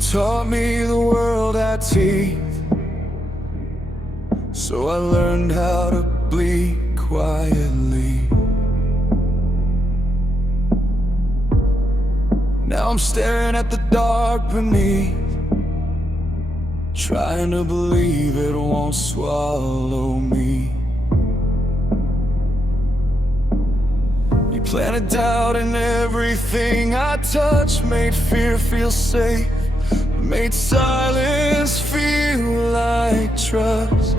taught me the world had teeth, so I learned how to bleed quietly. Now I'm staring at the dark beneath, trying to believe it won't swallow me. You planted doubt in everything I touched, made fear feel safe, made silence feel like trust.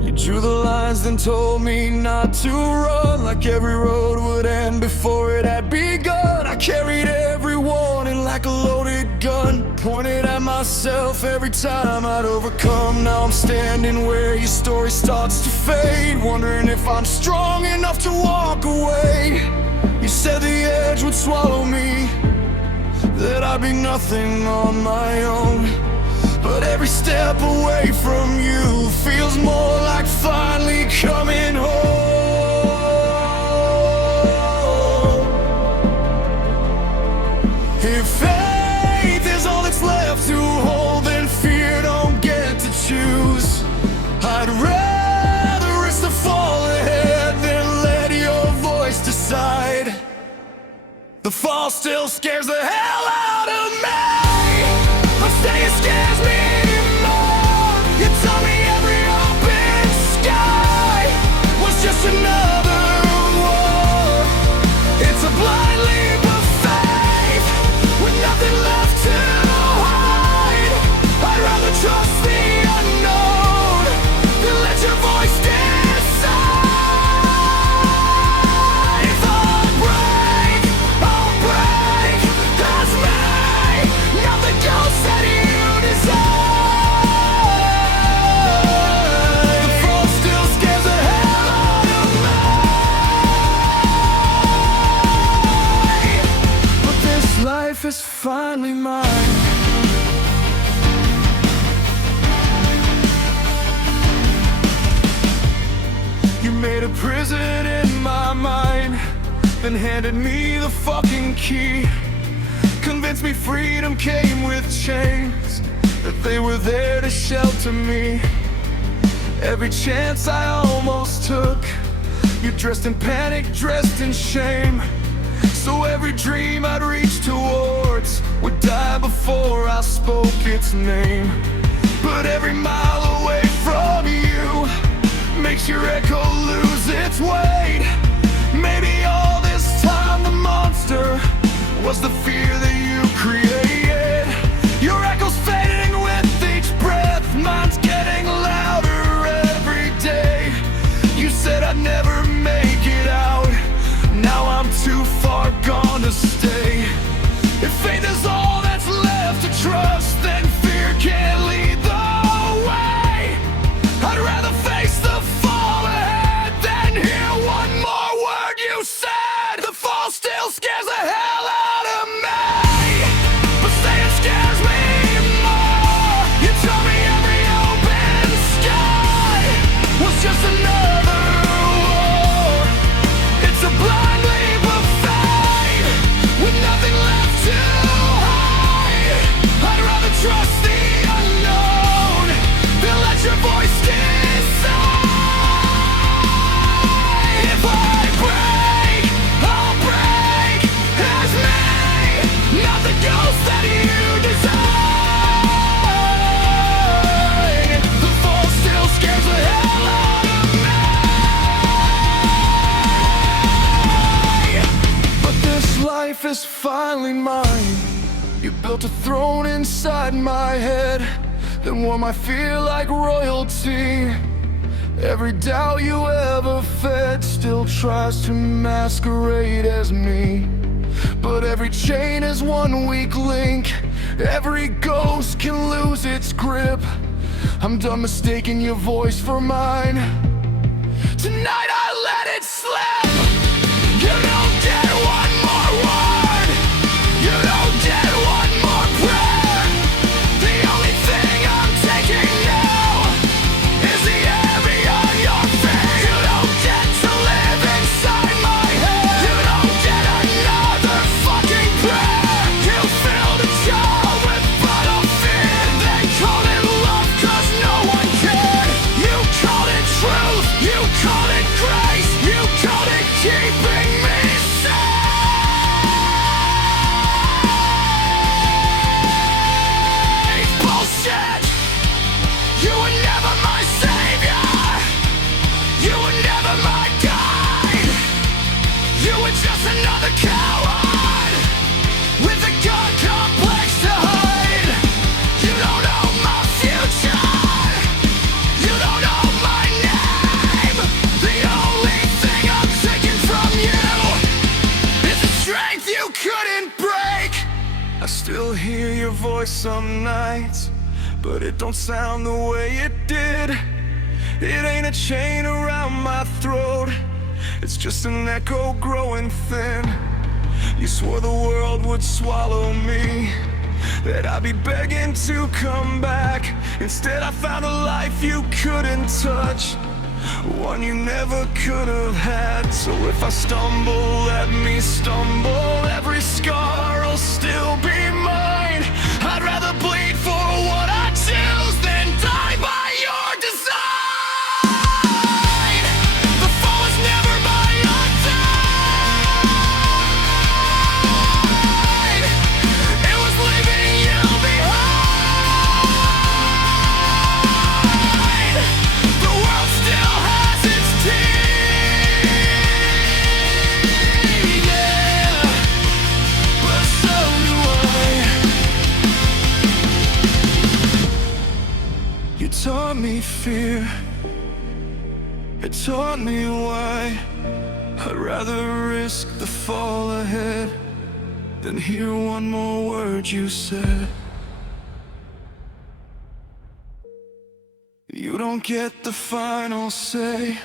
You drew the lines, then told me not to run, like every road would end before it had begun. I carried every warning like a loaded gun, pointed at myself every time I'd overcome. Now I'm standing where your story starts to fade, wondering if I'm strong enough to walk away. You said the edge would swallow me, that I'd be nothing on my own. But every step away from you feels more like finally coming home. If faith is all that's left to hold, then fear don't get to choose. I'd rather risk the fall ahead than let your voice decide. The fall still scares the hell out of me, but staying scares me more. You told me every open sky was just another war. It's a blind leap of faith with nothing left to hide. I'd rather trust the unknown than let your voice decide. If I break, I'll break as me. Nothing goes that you decide. The fall still scares the hell out of me, but this life is finally mine. You made a prison in my mind, then handed me the fucking key. Convinced me freedom came with chains, that they were there to shelter me. Every chance I almost took, you dressed in panic, dressed in shame. So every dream I'd reach towards would die before I spoke its name. But every mile away from you makes your echo lose its weight. Maybe all this time the monster was the fear that you created. Your echo's fading with each breath, mine's getting louder every day. You said I'd never make it out, now I'm too far gone to stay. If faith is all that's left to trust, then fear can't lead the way. I'd rather face the fall ahead than hear one more word you said. The fall still scares the hell out of me, but staying scares me more. You told me every open sky was just another war. It's a blind leap of faith with nothing left to hide. I'd rather trust the unknown than let your voice decide. If I break, I'll break as me. Nothing goes that you decide. The fall still scares the hell out of me, but this life is finally mine. You built a throne inside my head, then wore my fear like royalty. Every doubt you ever fed still tries to masquerade as me. But every chain is one weak link, every ghost can lose its grip. I'm done mistaking your voice for mine. Tonight I let it slip. You don't get one more word, you don't get one more prayer. The only thing I'm taking now is the air beyond your face. You don't get to live inside my head, you don't get another fucking prayer. still hear your voice some nights, but it don't sound the way it did. It ain't a chain around my throat, it's just an echo growing thin. You swore the world would swallow me, that I'd be begging to come back. Instead I found a life you couldn't touch, one you never could have had. So if I stumble, let me stumble. Every scar will still be mine. I'd rather bleed for what I choose than die by your design. The fall was never my undoing. It was leaving you behind. The world still has its teeth, yeah, but so do I. You taught me fear, it taught me why I'd rather risk the fall ahead than hear one more word you said. You don't get the final say.